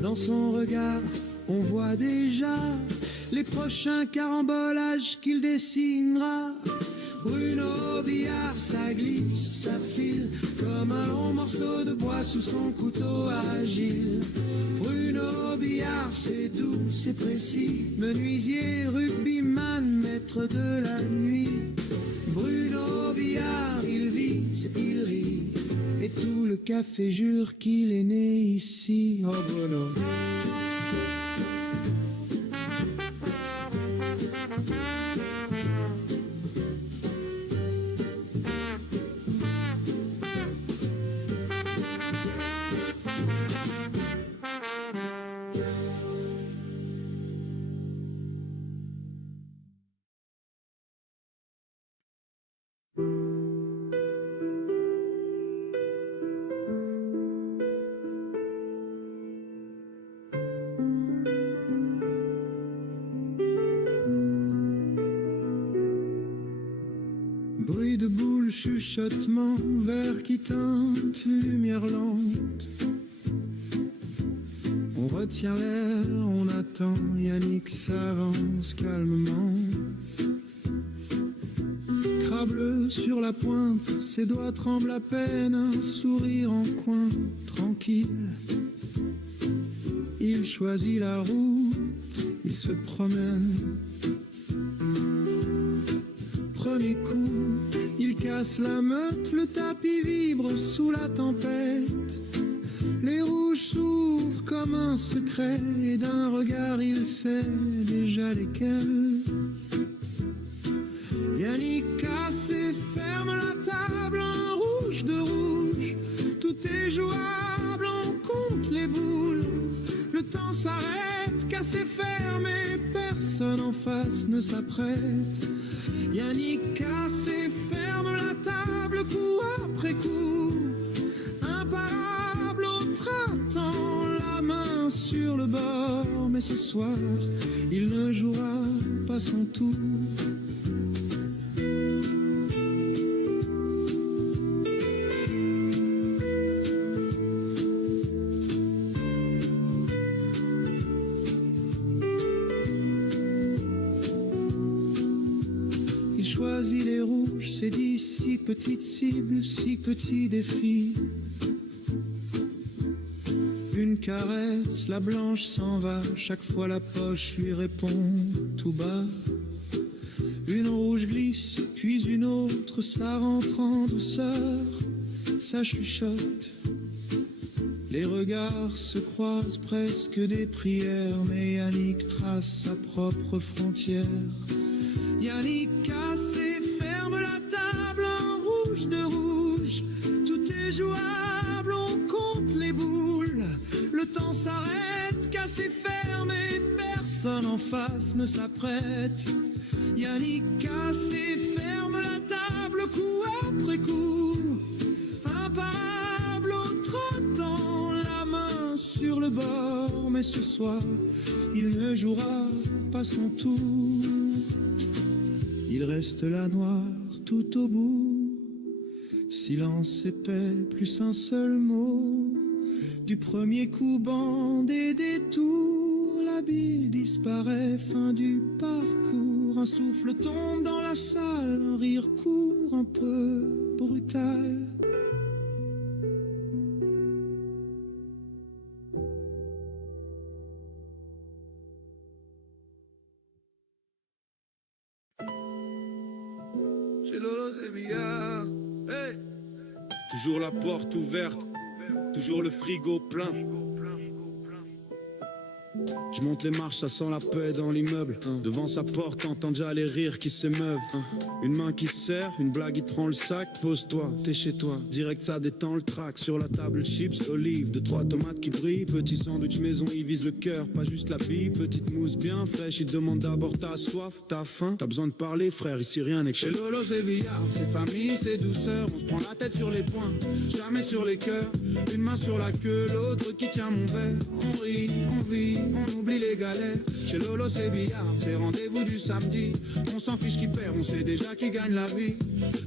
Dans son regard, on voit déjà les prochains carambolages qu'il dessinera. Bruno Billard, ça glisse, ça file comme un long morceau de bois sous son couteau agile. Bruno Billard, c'est doux, c'est précis. Menuisier, rugbyman, maître de la nuit. Bruno Billard, il vise, il rit. Et tout le café jure qu'il est né ici. Oh Bruno. Bruit de boules, chuchotement, verre qui teinte, lumière lente. On retient l'air, on attend, Yannick s'avance calmement. Crableux sur la pointe, ses doigts tremblent à peine, un sourire en coin, tranquille. Il choisit la route, il se promène. Premier coup, il casse la meute, le tapis vibre sous la tempête. Les rouges s'ouvrent comme un secret, et d'un regard il sait déjà lesquels. Yannick casse et ferme la table, un rouge de rouge. Tout est jouable, on compte les boules. Le temps s'arrête, casse et ferme, et personne en face ne s'apprête. Yannick casse et ferme la table, coup après coup. Imparable, autre attend, la main sur le bord. Mais ce soir, il ne jouera pas son tour. Choisit les rouges, c'est dit, si petite cible, si petit défi. Une caresse, la blanche s'en va, chaque fois la poche lui répond tout bas. Une rouge glisse, puis une autre, ça rentre en douceur, ça chuchote. Les regards se croisent, presque des prières, mais Yannick trace sa propre frontière. Yannick casse et ferme la table, un rouge de rouge. Tout est jouable, on compte les boules. Le temps s'arrête, casse et ferme, et personne en face ne s'apprête. Yannick casse et ferme la table, coup après coup. Imparable, autre attend, la main sur le bord. Mais ce soir, il ne jouera pas son tour. Il reste là noir tout au bout, silence épais, plus un seul mot. Du premier coup, bande et détour, la bille disparaît, fin du parcours. Un souffle tombe dans la salle, un rire court, un peu brutal. Chez Lolo, c'est bien. Hey. Toujours la porte ouverte, toujours le frigo plein. Je monte les marches, ça sent la paix dans l'immeuble. Devant sa porte, t'entends déjà les rires qui s'émeuvent. Une main qui se serre, une blague, il te prend le sac. Pose-toi, t'es chez toi, direct ça détend le trac. Sur la table, chips, olives, 2-3 tomates qui brillent. Petit sandwich maison, il vise le cœur, pas juste la bille. Petite mousse bien fraîche, il demande d'abord ta soif, ta faim. T'as besoin de parler, frère, ici rien n'est que Chez Lolo c'est billard, c'est famille, c'est douceur. On se prend la tête sur les poings, jamais sur les cœurs. Une main sur la queue, l'autre qui tient mon verre. On rit, on vit, on oublie les galères. Chez Lolo c'est billard, c'est rendez-vous du samedi. On s'en fiche qui perd, on sait déjà qui gagne la vie.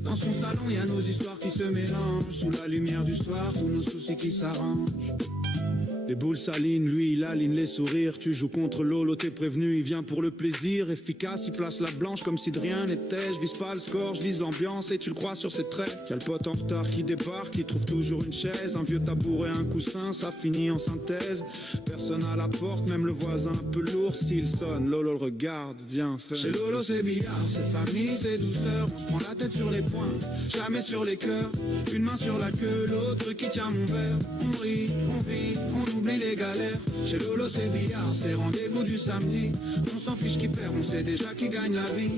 Dans son salon y a nos histoires qui se mélangent. Sous la lumière du soir, tous nos soucis qui s'arrangent. Les boules s'alignent, lui il aligne les sourires. Tu joues contre Lolo, t'es prévenu, il vient pour le plaisir. Efficace, il place la blanche comme si de rien n'était. Je vise pas le score, je vise l'ambiance et tu le crois sur ses traits. Y'a le pote en retard qui débarque, qui trouve toujours une chaise. Un vieux tabouret, un coussin, ça finit en synthèse. Personne à la porte, même le voisin un peu lourd. S'il sonne, Lolo le regarde, viens faire. Chez Lolo c'est billard, c'est famille, c'est douceur. On se prend la tête sur les poings, jamais sur les cœurs. Une main sur la queue, l'autre qui tient mon verre. On rit, on vit, on oublie les galères. Chez Lolo c'est billard, c'est rendez-vous du samedi. On s'en fiche qui perd, on sait déjà qui gagne la vie.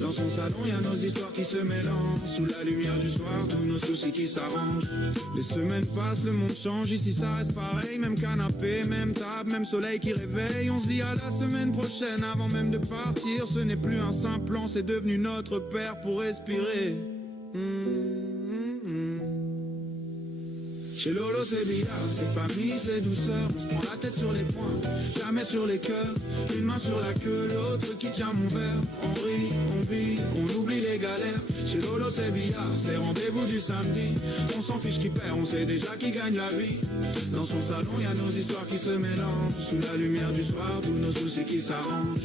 Dans son salon y a nos histoires qui se mélangent. Sous la lumière du soir, tous nos soucis qui s'arrangent. Les semaines passent, le monde change, ici ça reste pareil. Même canapé, même table, même soleil qui réveille. On se dit à la semaine prochaine avant même de partir. Ce n'est plus un simple plan, c'est devenu notre père pour respirer. Chez Lolo c'est billard, c'est famille, c'est douceur. On se prend la tête sur les poings, jamais sur les cœurs. Une main sur la queue, l'autre qui tient mon verre. On rit, on vit, on oublie les galères. Chez Lolo c'est billard, c'est rendez-vous du samedi. On s'en fiche qui perd, on sait déjà qui gagne la vie. Dans son salon y a nos histoires qui se mélangent. Sous la lumière du soir, tous nos soucis qui s'arrangent.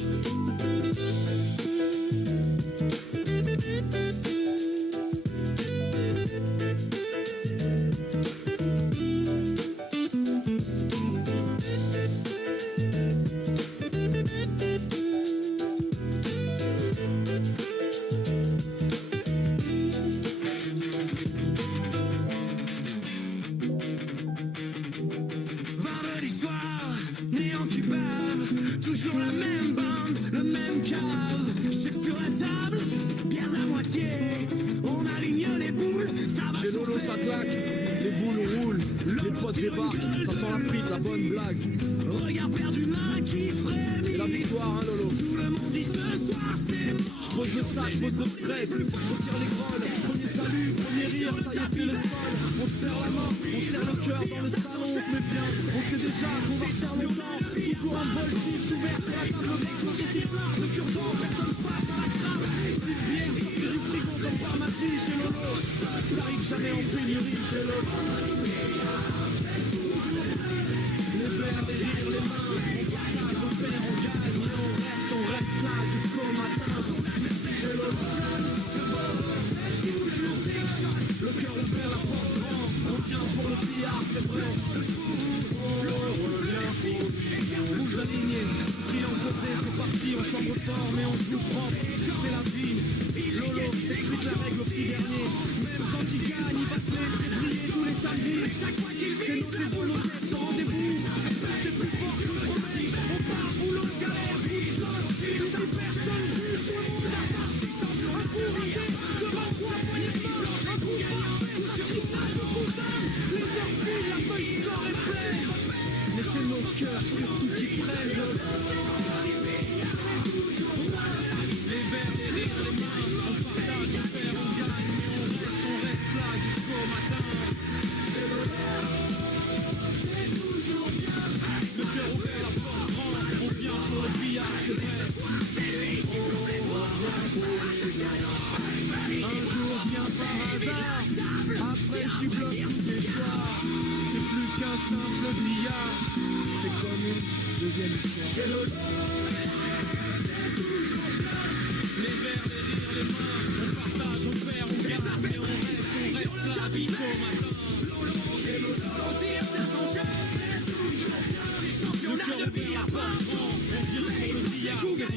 Vendredi soir, néant qui bave, toujours la même bande, le même cave. Chèque sur la table, bières à moitié, on aligne les boules, ça va Chez Lolo ça claque, les boules roulent, les potes débarquent, ça sent la frite, la bonne blague. Regard perdu, main qui frémit. C'est la victoire hein Lolo. Tout le monde dit ce soir c'est mort. Je pose le sac, je pose le stress, je retire les grolles. Premier salut, premier rire, ça y est c'est le sol. On se serre la main, on serre le cœur dans le salon, on se met bien. On sait déjà qu'on va faire longtemps. Toujours un bol chips ouvert sur la table basse, on se siffle, le cure-dent, personne passe dans la crame. Petite bière sortie du frigo comme par magie chez Lolo. T'arrives jamais en pénurie chez Lolo. Les verres, les rires, les mains, on partage, on perd, on gagne, on reste là jusqu'au matin. Chez Lolo. Le cœur ouvert, la porte grande, on vient pour le billard, c'est vrai. Rouge aligné, triangle côté, c'est parti, on chambre fort, mais on se nous prend, c'est la vie. Lolo, explique la règle au petit dernier. Même quand il gagne, il va te laisser briller tous les samedis. C'est noté dans nos têtes, ce rendez-vous. C'est plus fort que le promesse. On part, boulot, galère, coup de sauce. Et si personne juge, tout le monde a farci. Un coup raté, devant toi, poignée de main. Un coup parfait, coup sur tournage de cousin. Les heures filent, la feuille score est pleine. Mais c'est nos cœurs surtout qui prennent. Les verres, les rires, les mains, on partage, on perd, on gagne, on reste là jusqu'au matin. Le cœur ouvert, la porte grande, on vient pour le billard, c'est vrai. Un jour vient par hasard, après tu bloques tous les soirs. C'est plus qu'un simple billard, c'est comme une deuxième histoire. Les verres, les rires, les mains, on partage, on perd, on gagne, et on reste là jusqu'au matin. Le cœur ouvert, la porte grande, on vient pour le billard, c'est vrai.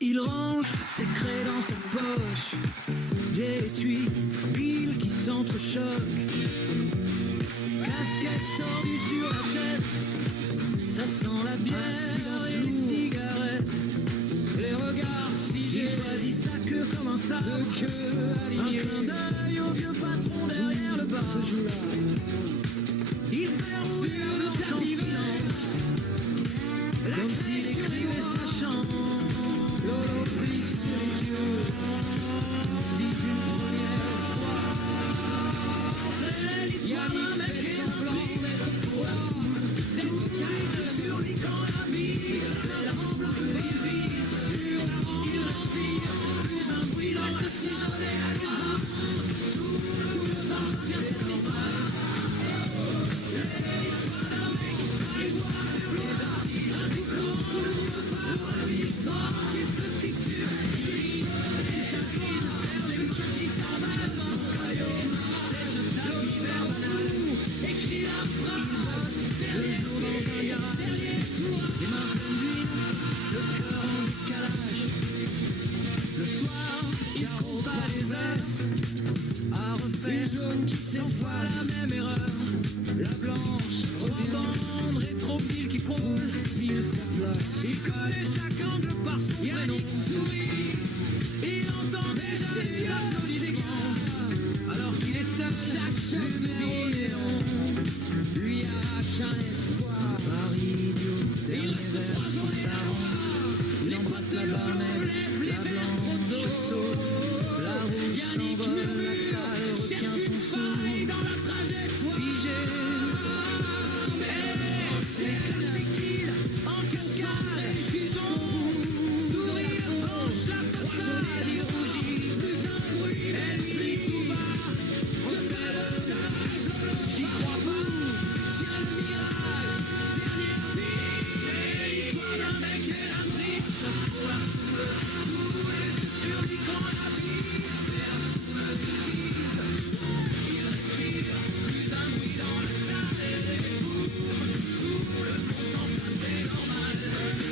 Il range ses craies dans sa poche, vieille étui, pile qui s'entrechoque. Casquette tordue sur la tête, ça sent la bière et les cigarettes. Les regards figés, il choisit sa queue comme un sabre, de queue alignée. Un clin d'œil au vieux patron derrière le bar. Ce jour-là, il fait sur le tapis comme s'il écrivait sa chance. Lolo plisse sur les yeux, vise une première fois. C'est l'histoire d'un mec et un blanc d'être froid. Des bouquins sur les camps à la bise. La rampe il vise sur la rampe. Il respire plus un bruit, il reste si jamais à gamme. Tout le sang tient ses normal. C'est l'histoire d'un mec qui sera les doigts sur les affiches. Un boucan par la victoire qui se fixe sur les filles. Qui s'incline, serre les bouquins qui s'emballent dans son royaume. C'est ce tapis vert banal, écrit la phrase. Dernier jour dans un garage, dernier tour, les mains pleines d'huile, le cœur en décalage. Le soir, il compte pas les heures, à refaire une jaune qui 100 fois la même erreur. La blanche, entendre et trop pile qui frôle, pile Il connaît chaque angle par son prénom. Sourit, il entend déjà les applaudissements. Alors qu'il est seul, numéro néon lui arrache un espoir. Paris idiot, dernier verre, si ça rentre. Il embrasse la barmaid, la blanche saute. La roue s'envole, la salle retient son souffle. Dans la trajectoire figé. L'éclat liquide en cascade jusqu'au bout. Sourire tranche la façade, il rougit. Plus un bruit, elle lui dit tout bas. Te fais le nage, j'y crois pas. Tiens le mirage, dernière nuit. C'est l'histoire d'un mec et d'un trip. Pour la foule, tous les yeux sur lui quand la bise. Et la foule divise. Il respire, plus un bruit dans la salle. Et boum, tout le monde s'enflamme, c'est normal.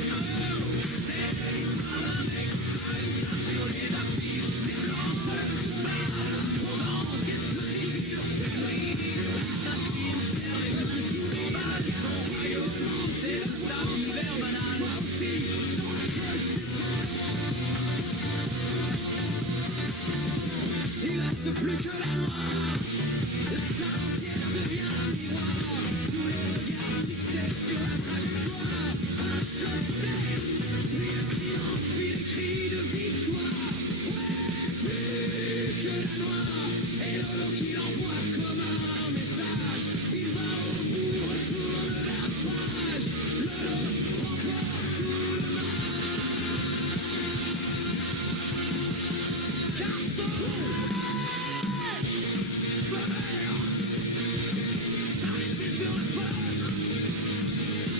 Oh, c'est l'histoire d'un mec, une star sur les affiches. Des blancs, tout parle, mon entier se figure. Il s'incline, serre les petits qui s'emballent. Son royaume, c'est ce tapis vert banal. Toi aussi, dans la cloche du fond. Il reste plus que la noire. La salle entière devient un miroir. Tous les regards fixés sur la trajectoire. Un choc sec, puis le silence, puis les cris de victoire. Ouais, plus que la noire. Et Lolo qui l'envoie comme un message. Il va au bout, retourne la page. Lolo remporte tout le match. Castor, feu vert. Ça répète sur le feu.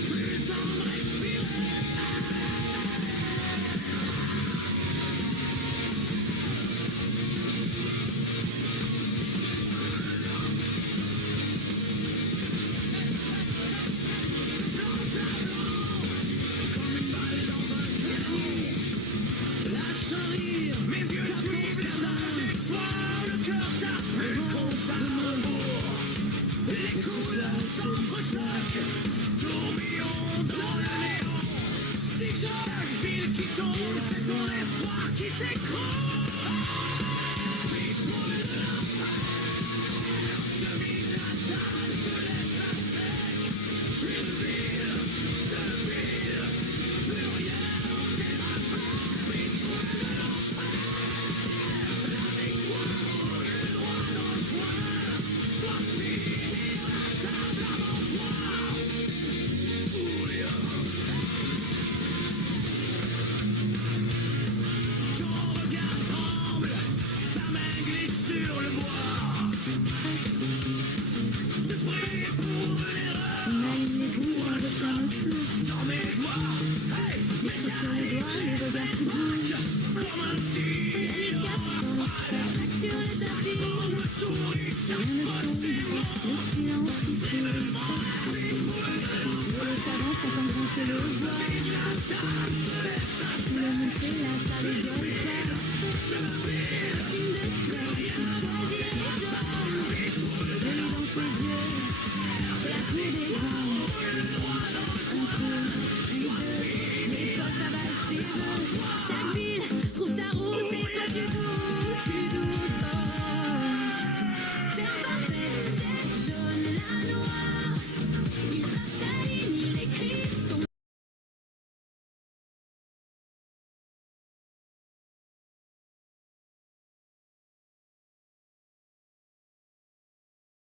Plus le temps de respirer. Je plante la blanche comme une balle dans un canon. Lâche un rire, mes yeux suivent la trajectoire. Le cœur tape plus constamment. Les couleurs s'entrechoquent, tourbillon dans le néon. Zigzag, ville qui tombe, c'est ton espoir qui s'écroule. Speed boule de l'enfer, je vide la tasse, te laisse à sec. Une ville, deux villes, plus rien en tes rapports. Speed boule de l'enfer, la victoire roule droit dans le coin. Je dois finir la table avant toi. Ton regard tremble, ta main glisse sur le bois. Tu pries pour une erreur. On aligne les boules, on retient nos souffles. Dans mes doigts, hey, Maître sur les doigts, les regards qui bougent. comme un tigre. Il y a des casseroles, ça claque sur les tapis. Me sourit, Rien ne tombe, le silence qui sourit. Le s'avance, t'entends grincer le bois. Tout le monde fait la salle et gueule. Signe de